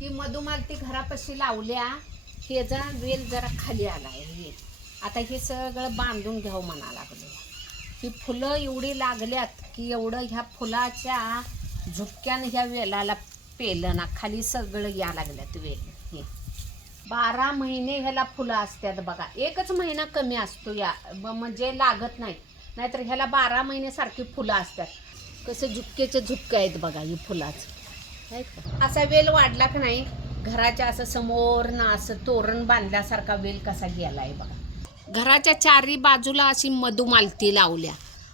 ही मधुमालती घरापाशी लावल्या त्याचा वेल जरा खाली आला हे. आता हे सगळं बांधून घ्यावं म्हणा लागलं. ही फुलं एवढी लागल्यात की एवढं ह्या फुलाच्या झुपक्यानं ह्या वेलाला पेलं ना खाली सगळं या लागल्यात वेल हे. बारा महिने ह्याला फुलं असतात बघा. एकच महिना कमी असतो या ब- म्हणजे लागत नाही नाहीतर ह्याला बारा महिने सारखी फुलं असतात. कसं झुपकेचे झुपके आहेत बघा ही फुलाचं. असा वेल वाढला का नाही घराच्या असं समोर ना असं तोरण बांधल्यासारखा वेल कसा गेला आहे बघा. घराच्या चारी बाजूला अशी मधुमालती लावल्या.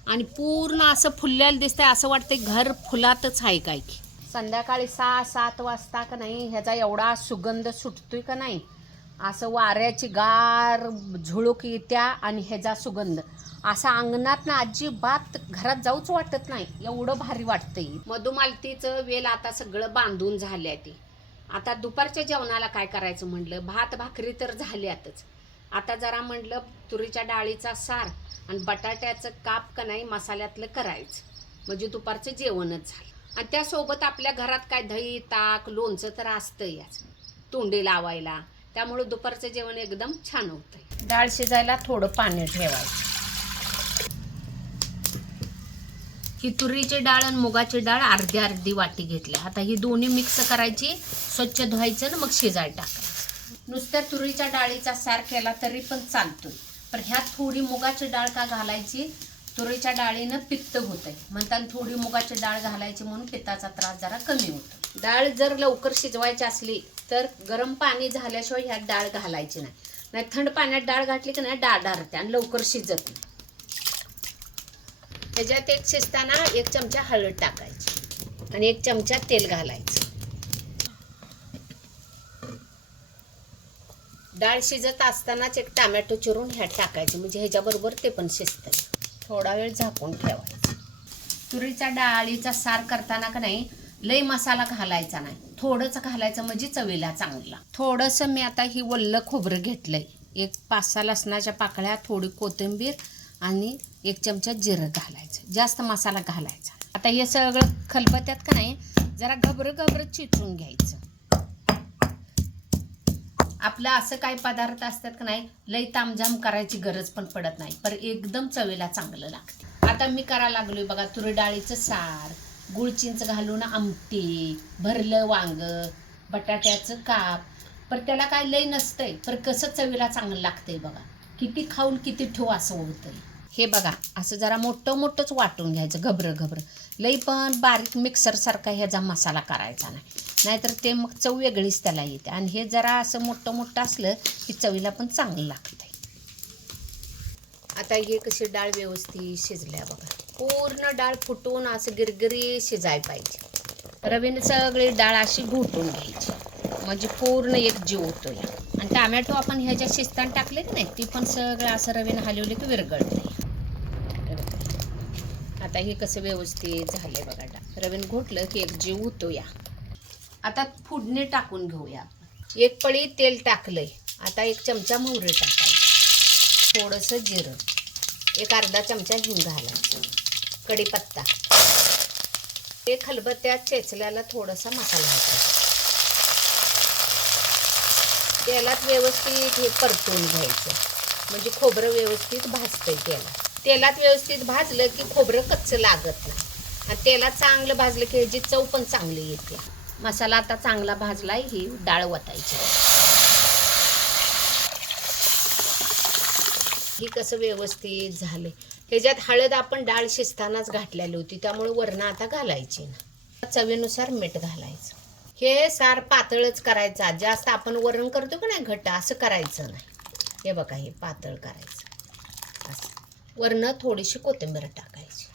आणि पूर्ण असं फुललेलं दिसतंय असं वाटतंय घर फुलातच आहे काय की. संध्याकाळी सहा सात वाजता का नाही ह्याचा एवढा सुगंध सुटतोय का नाही असं वाऱ्याची गार झुळूक येत्या आणि ह्याचा सुगंध. असा अंगणात ना अजिबात घरात जाऊच वाटत नाही. एवढं भारी वाटतंय. मधुमालतीचं वेल आता सगळं बांधून झाल्या ते. आता दुपारच्या जेवणाला काय करायचं म्हटलं भात भाकरी तर झाल्यातच. आता जरा म्हटलं तुरीच्या डाळीचा सार आणि बटाट्याचं काप का नाही मसाल्यातलं करायचं. म्हणजे दुपारचं जेवणच झालं. आणि त्यासोबत आपल्या घरात काय दही ताक लोणचं तर असतं याच तोंडी लावायला. त्यामुळे दुपारचं जेवण एकदम छान होतंय. डाळ शिजायला थोडं पाणी ठेवायचं. ही तुरीची डाळ आणि मुगाची डाळ अर्धी अर्धी वाटी घेतली. आता ही दोन्ही मिक्स करायची स्वच्छ धुवायचं आणि मग शिजायला टाकायचं. नुसत्या तुरीच्या डाळीचा सार केला तरी पण चालतोय. पण ह्यात थोडी मुगाची डाळ का घालायची? तुरीच्या डाळीनं पित्त होतंय. म्हणताना थोडी मुगाची डाळ घालायची म्हणून पित्ताचा त्रास जरा कमी होतो. डाळ जर लवकर शिजवायची असली तर गरम पाणी झाल्याशिवाय ह्यात डाळ घालायची नाही. नाही थंड पाण्यात डाळ घातली की नाही डाळ डारते आणि लवकर शिजत नाही. त्याच्यात एक शिजताना एक चमचा हळद टाकायची आणि एक चमचा तेल घालायचं. डाळ शिजत असतानाच एक टमॅटो चिरून ह्यात टाकायचे म्हणजे ह्याच्याबरोबर ते पण शिजतं थोडा वेळ झाकून ठेवायचं. तुरीचा डाळीचा सार करताना का नाही लई मसाला घालायचा नाही. थोडंच घालायचं म्हणजे चवीला चांगला. थोडंसं मी आता ही वल्ल खोबरं घेतलंय. एक पाच सहा लसणाच्या पाकळ्या थोडी कोथिंबीर आणि एक चमचा जिरं घालायचं. जास्त मसाला घालायचा. आता हे सगळं खलबत्यात का नाही जरा घबरं घबरं चिचून घ्यायचं. आपलं असं काही पदार्थ असतात का नाही लई तामझाम करायची गरज पण पडत नाही पर एकदम चवीला चांगलं लागतं. आता मी करायला लागलोय बघा तुरी डाळीचं सार. गुळचिंच घालून आमटी भरलं वांग बटाट्याचं काप. पर त्याला काय लई नसतंय. पर कसं चवीला चांगलं लागतंय बघा. किती खाऊन किती ठेवू असं होतंय. हे बघा असं जरा मोठं मोठंच वाटून घ्यायचं घबरं घबरं. लई पण बारीक मिक्सरसारखा ह्याचा मसाला करायचा नाही. नाहीतर ते मग चव वेगळीच त्याला येते. आणि हे जरा असं मोठं मोठं असलं की चवीला पण चांगलं लागतंय. आता हे कशी डाळ व्यवस्थित शिजल्या बघा. पूर्ण डाळ फुटून असं गिरगिरी शिजाय पाहिजे रवीने सगळी डाळ अशी घोटून घ्यायची. म्हणजे पूर्ण एक जीव होतो या. आणि टमॅटो आपण ह्याच्या शिजताना टाकले की नाही ती पण सगळं असं रवीनं हलवली की विरगळते आता हे कसं व्यवस्थित झाले बघा डाळ. रवीन घोटलं की एक जीव होतो या. आता फुडणे टाकून घेऊया एक पळी तेल टाकलंय. आता एक चमचा मोहरी टाकायचं. थोडंसं जिरं. एक अर्धा चमचा हिंग घालायचं. कढीपत्ता. ते खलबत्त्यात चेचल्याला थोडासा मसाला घालतो तेलात व्यवस्थित हे परतून घ्यायचं. म्हणजे खोबरं व्यवस्थित भाजतंय तेलात तेलात व्यवस्थित भाजलं की खोबरं कच्चं लागत नाही. आणि तेलात चांगलं भाजलं की ह्याची चव पण चांगली येते. मसाला आता चांगला भाजलाय ही डाळ वतायची. ही कसं व्यवस्थित झाले ह्याच्यात हळद आपण डाळ शिजतानाच घातलेली होती त्यामुळे वरण आता घालायची ना. चवीनुसार मीठ घालायचं. हे सार पातळच करायचा जास्त आपण वरण करतो का नाही घट्ट असं करायचं नाही. हे बघा हे पातळ करायचं. असं. थोडीशी कोथिंबीर टाकायची.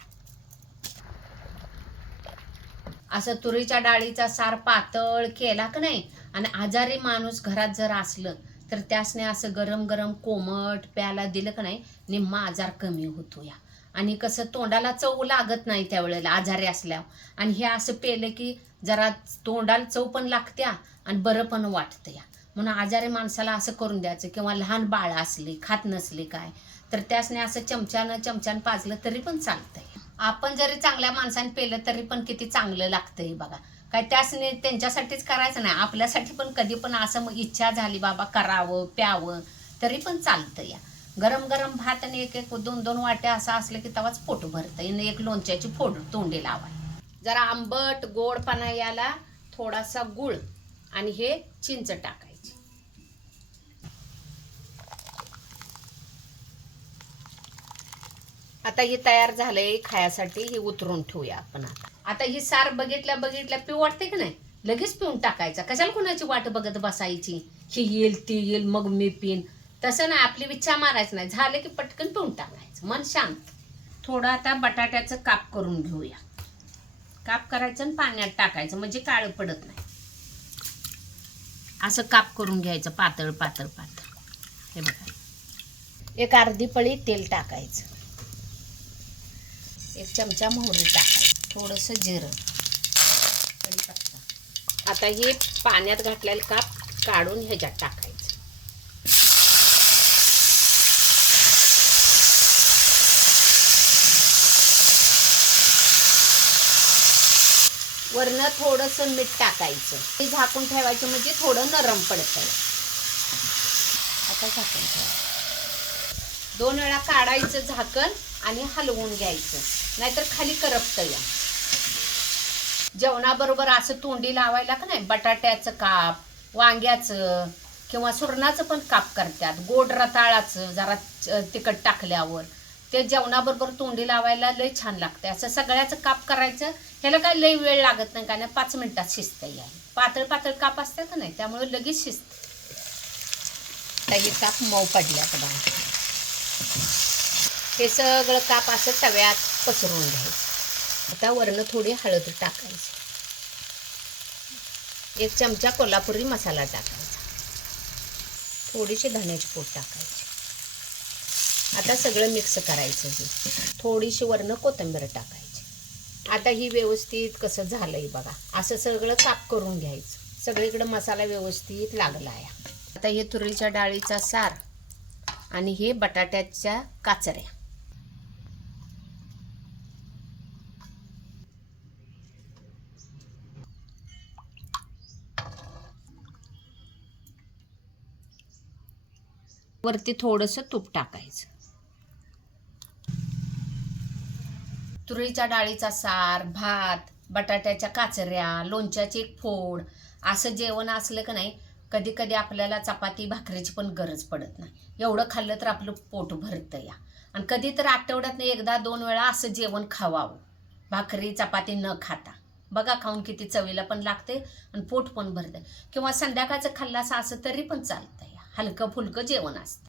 असं तुरीच्या डाळीचा सार पातळ केला का नाही आणि आजारी माणूस घरात जर असलं तर त्यासने असं गरम गरम कोमट प्यायला दिलं का नाही निम्मा आजार कमी होतो या. आणि कसं तोंडाला चव लागत नाही त्यावेळेला आजारी असल्यावर आणि हे असं पेलं की जरा तोंडाला चव पण लागत्या आणि बरं पण वाटतं या. म्हणून आजारी माणसाला असं करून द्यायचं किंवा लहान बाळ असले खात नसले काय तर त्यासने असं चमच्यानं चमच्यानं पाजलं तरी पण चालतंय. आपण जरी चांगल्या माणसाने पेलं तरी पण किती चांगलं लागतंय बघा. काय त्यासने त्यांच्यासाठीच करायचं नाही. आपल्यासाठी पण कधी पण असं मग इच्छा झाली बाबा करावं प्यावं तरी पण चालतं या. गरम गरम भात आणि एक एक दोन दोन वाट्या असं असलं की तेव्हाच पोट भरतं. आणि एक लोणच्याची फोड तोंडी लावाय. जरा आंबट गोडपणा याला थोडासा गुळ आणि हे चिंच टाकायची. आता हे तयार झालंय खायासाठी हे उतरून ठेवूया आपण आता. आता ही सार बघितल्या बघितल्या पिऊ वाटते की नाही? लगेच पिऊन टाकायचा. कशाला कुणाची वाट बघत बसायची? ही येईल ती येईल मग मी पिन. तसं नाही आपली विच्छा मारायचं नाही. झालं की पटकन पिऊन टाकायचं. मन शांत. थोडं आता बटाट्याचं काप करून घेऊया. काप करायचं आणि पाण्यात टाकायचं. म्हणजे काळं पडत नाही. असं काप करून घ्यायचं पातळ पातळ पातळ. हे बघा. एक अर्धी पळी तेल टाकायचं. एक चमचा मोहरी टाकायचं. थोडंसं जिरं. कढीपत्ता आता हे पाण्यात घातलेलं काप काढून ह्याच्यात टाकायचं. वरनं थोडंसं मीठ टाकायचं. ते झाकून ठेवायचं म्हणजे थोडं नरम पडतं आता झाकून ठेवायचं दोन वेळा काढायचं झाकण आणि हलवून घ्यायचं. नाहीतर खाली करपतं या. जेवणाबरोबर असं तोंडी लावायला का नाही बटाट्याचं काप वांग्याचं किंवा सुरणाचं पण काप करतात. गोड रताळाचं जरा तिखट टाकल्यावर. ते जेवणाबरोबर तोंडी लावायला लय छान लागते असं सगळ्याचं काप करायचं ह्याला काय लय वेळ लागत नाही कारण पाच मिनिटात शिजतं या पातळ पातळ काप असतात का नाही त्यामुळे लगेच शिजतं आता काप मऊ पडल्यात बघा. हे सगळं काप असं तव्यात पसरून घ्यायचं. आता वरनं थोडी हळद टाकायची. एक चमचा कोल्हापुरी मसाला टाकायचा. थोडीशी धण्याची पूड टाकायची. आता सगळं मिक्स करायचं हे. थोडीशी वरनं कोथिंबीर टाकायची. आता ही व्यवस्थित कसं झालंय बघा. असं सगळं काप करून घ्यायचं. सगळीकडं मसाला व्यवस्थित लागला आहे. आता हे तुरीच्या डाळीचा सार आणि हे बटाट्याच्या काचऱ्या. वरती थोडंसं तूप टाकायचं. तुरीच्या डाळीचा सार भात बटाट्याच्या काचऱ्या लोणच्याची एक फोड असं जेवण असलं का नाही कधी कधी आपल्याला चपाती भाकरीची पण गरज पडत नाही. एवढं खाल्लं तर आपलं पोट भरतं या. आणि कधी तर आठवड्यात एकदा दोन वेळा असं जेवण खावावं. भाकरी चपाती न खाता. बघा खाऊन किती चवीला पण लागते आणि पोट पण भरतं किंवा संध्याकाळचं खाल्लं असं असं तरी पण चालतं हलकं फुलकं जेवण असतं.